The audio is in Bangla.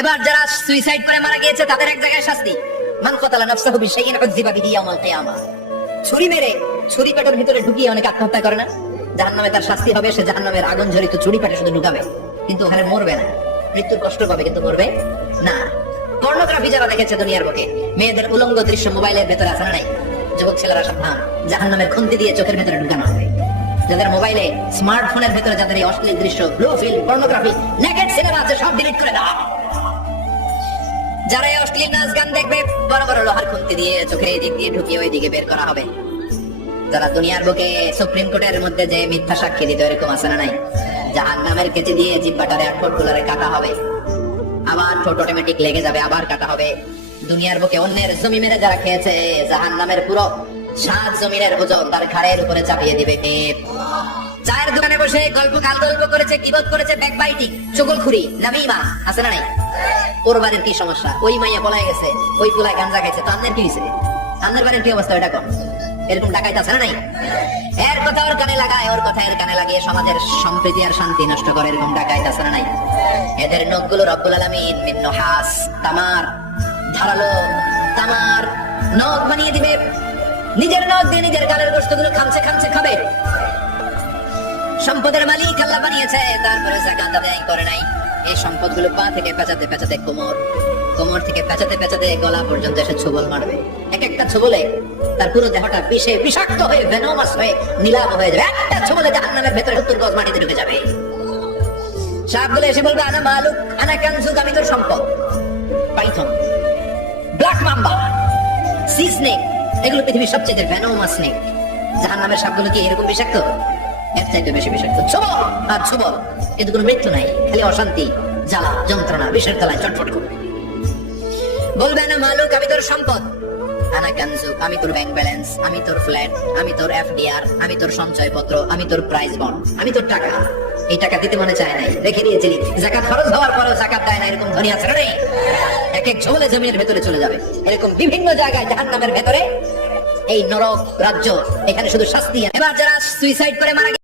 এবার যারা সুইসাইড করে মারা গিয়েছে, তাদের এক জায়গায় শাস্তি। মান কতালা নফসাহু বিশাইইন উযযিবা বিহি ইয়াউমাল কিয়ামা। ছুরি মেরে ছুরি পেটের ভিতরে ঢুকিয়ে অনেকে আত্মহত্যা করে না। জাহান্নামে তার শাস্তি হবে, সে জাহান্নামের আগুন ঝরিত ছুরি পেটে শুধু ঢুকাবে। কিন্তু ওখানে মরবে না। মৃত্যুর কষ্ট পাবে, কিন্তু মরবে না। পর্নোগ্রাফি যারা দেখেছে দুনিয়ার বুকে, মেয়েদের উলঙ্গ দৃশ্য মোবাইলের ভেতরে না নাই? যুবক ছেলেরা সাবধান, জাহান্নামের খুন্তি দিয়ে চোখের ভেতরে ঢুকানো হবে। যাদের মোবাইলে স্মার্টফোনের ভেতরে যাদের এই অশ্লীল দৃশ্য blue film pornography naked cinema আছে, সব ডিলিট করে দাও। যারা অশ্লীল নাচ গান দেখবে, বড় বড় লোহার খুন্তি দিয়ে চোখে এদিক দিয়ে ঢুকিয়ে ওই দিকে বের করা হবে। যারা দুনিয়ার বুকে সুপ্রিম কোর্টের মধ্যে যে মিথ্যা সাক্ষী দিত এরকম না নাই জাহান নামের কেচে দিয়ে জিব্বাটারে আর ঠোঁট গুলারে কাটা হবে। আবার ঠোঁট অটোমেটিক লেগে যাবে, আবার কাটা হবে। দুনিয়ার বুকে অন্যের জমি মেরে যারা খেয়েছে জাহান নামের পুরো সাত জমিনের ওজন তার ঘাড়ের উপরে চাপিয়ে দিবে। টেপ বসে গল্প কাল গল্প করেছে, কিবত করেছে ব্যাক বাইটিং চুগলখুরি নামিমা আছে না নাই? ওর বাড়ির কি সমস্যা? ওই মাইয়া পলাই গেছে, ওই পোলায় গাঞ্জা খাইছে, তো আপনার কি হয়েছে আপনার বাড়ির কি অবস্থা এটা কম এরকম আছে না নাই? এর কথা ওর কানে লাগায়, ওর কথা এর কানে লাগিয়ে সমাজের সম্প্রীতি আর শান্তি নষ্ট করে, এরকম আছে না নাই? এদের নখগুলো রব্বুল আলামিন মিন নহাস তামার, ধারালো, তামার নখ বানিয়ে দিবে। নিজের নখ দিয়ে নিজের গালের গোস্তগুলো খামছে খামছে, খাবে। সম্পদের মালিক আল্লাহ বানিয়েছে, তারপরে জাকাত আদায় করে নাই। এই সম্পদগুলো পা থেকে পেঁচাতে পেঁচাতে কোমর কোমর থেকে পেঁচাতে পেঁচাতে গলা পর্যন্ত এসে ছবল মারবে। এক একটা তার পুরো দেহটা বিষে বিষাক্ত হয়ে ভেনোমাস হয়ে, নীলাভ হয়ে যাবে। একটা ছবলে জাহান্নামের ভেতরে সত্তর গজ মাটিতে ঢুকে যাবে। এসে বলবে, আনা মালুক, আনা আমি তোর সম্পদ। Python, black mamba, sea snake, এগুলো পৃথিবীর সবচেয়ে ভেনোমাস স্নেক। জাহান্নামের সাপগুলো কি এরকম বিষাক্ত? এর চাইতে বেশি বিষাক্ত। আর কোনো মৃত্যু নাই, খালি অশান্তি, জ্বালা, যন্ত্রণা, বিষের তলায় চটফট করবে বলবে না, মালুক, আমি তোর সম্পদ। আনা আমি তোর ব্যাংক ব্যালেন্স আমি তোর ফ্ল্যাট আমি তোর এফডিআর আমি তোর সঞ্চয়পত্র, আমি তোর প্রাইজ আমি তোর টাকা। এই টাকা দিতে মনে চায় নাই, রেখে দিয়েছিলি। জাকাত খরচ হওয়ার পরেও জাকাত দেয় না, এরকম ধনী আছে এক এক ঝোলে জমির ভেতরে চলে যাবে। এরকম বিভিন্ন জায়গায় ভেতরে এই নরক রাজ্য, এখানে শুধু শাস্তি। এবার যারা সুইসাইড করে মারা